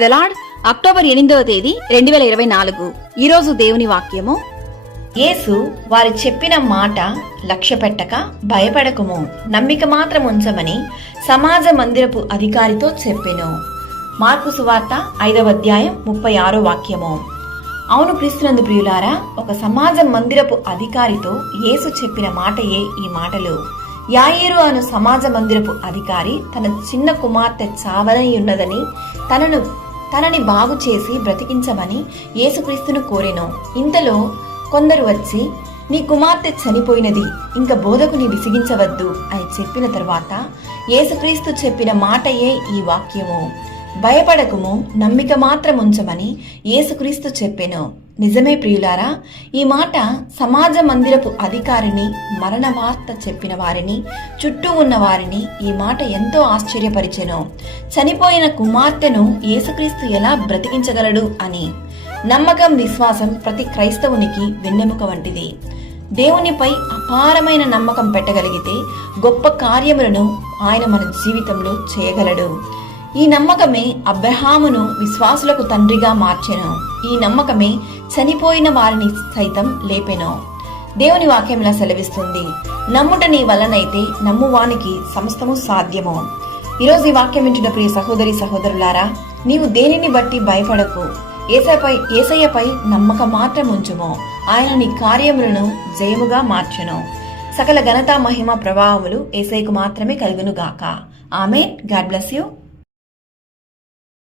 October ఎనిమిదవ తేదీ రెండు వేల ఇరవై నాలుగు. ఈరోజు దేవుని వాక్యము. యేసు వారు చెప్పిన మాట లక్ష్య పెట్టక భయపడకుము. నమ్మిక మాత్రం ఉంచమని సమాజ మందిరపు అధికారితో చెప్పెను. మార్కు సువార్త ఐదవ అధ్యాయం ముప్పై ఆరో వాక్యము. అవును క్రీస్తునందు ప్రియులారా ఒక సమాజ మందిరపు అధికారితో యేసు చెప్పిన మాటయే ఈ మాటలు. యాయేరు అను సమాజ మందిరపు అధికారి తన చిన్న కుమార్తె చావనై ఉన్నదని తనను తనని బాగు చేసి బ్రతికించమని యేసుక్రీస్తును కోరెను. ఇంతలో కొందరు వచ్చి నీ కుమార్తె చనిపోయినది ఇంక బోధకుని విసిగించవద్దు అని చెప్పిన తర్వాత యేసుక్రీస్తు చెప్పిన మాటయే ఈ వాక్యము. భయపడకుము నమ్మిక మాత్రం ఉంచమని యేసుక్రీస్తు చెప్పెను. నిజమే ప్రియులారా ఈ మాట సమాజ మందిరపు అధికారిని మరణ వార్త చెప్పిన వారిని చుట్టూ ఉన్న వారిని ఈ మాట ఎంతో ఆశ్చర్యపరిచెను. చనిపోయిన కుమార్తెను యేసుక్రీస్తు ఎలా బ్రతికించగలడు అని. నమ్మకం విశ్వాసం ప్రతి క్రైస్తవునికి వెన్నెముక వంటిది. దేవునిపై అపారమైన నమ్మకం పెట్టగలిగితే గొప్ప కార్యములను ఆయన మన జీవితంలో చేయగలడు. ఈ నమ్మకమే అబ్రహామును విశ్వాసులకు తండ్రిగా మార్చెను. ఈ నమ్మకమే చనిపోయిన వారిని సైతం లేపెను. దేవుని వాక్యంలా సెలవిస్తుంది నమ్ముట నీ వలనైతే నమ్మువానికి సమస్తము సాధ్యము. ఈరోజు ఈ వాక్యం వింటున్న ప్రియ సహోదరి సహోదరులారా నీవు దేనిని బట్టి భయపడకు? ఏసపై ఏసయ్యపై నమ్మకం మాత్రం ఉంచుము ఆయన నీ కార్యములను జయముగా మార్చెను. సకల ఘనత మహిమ ప్రభావములు ఏసైకు మాత్రమే కలుగును గాక ఆమె గాడ్ బ్లెస్ యూ.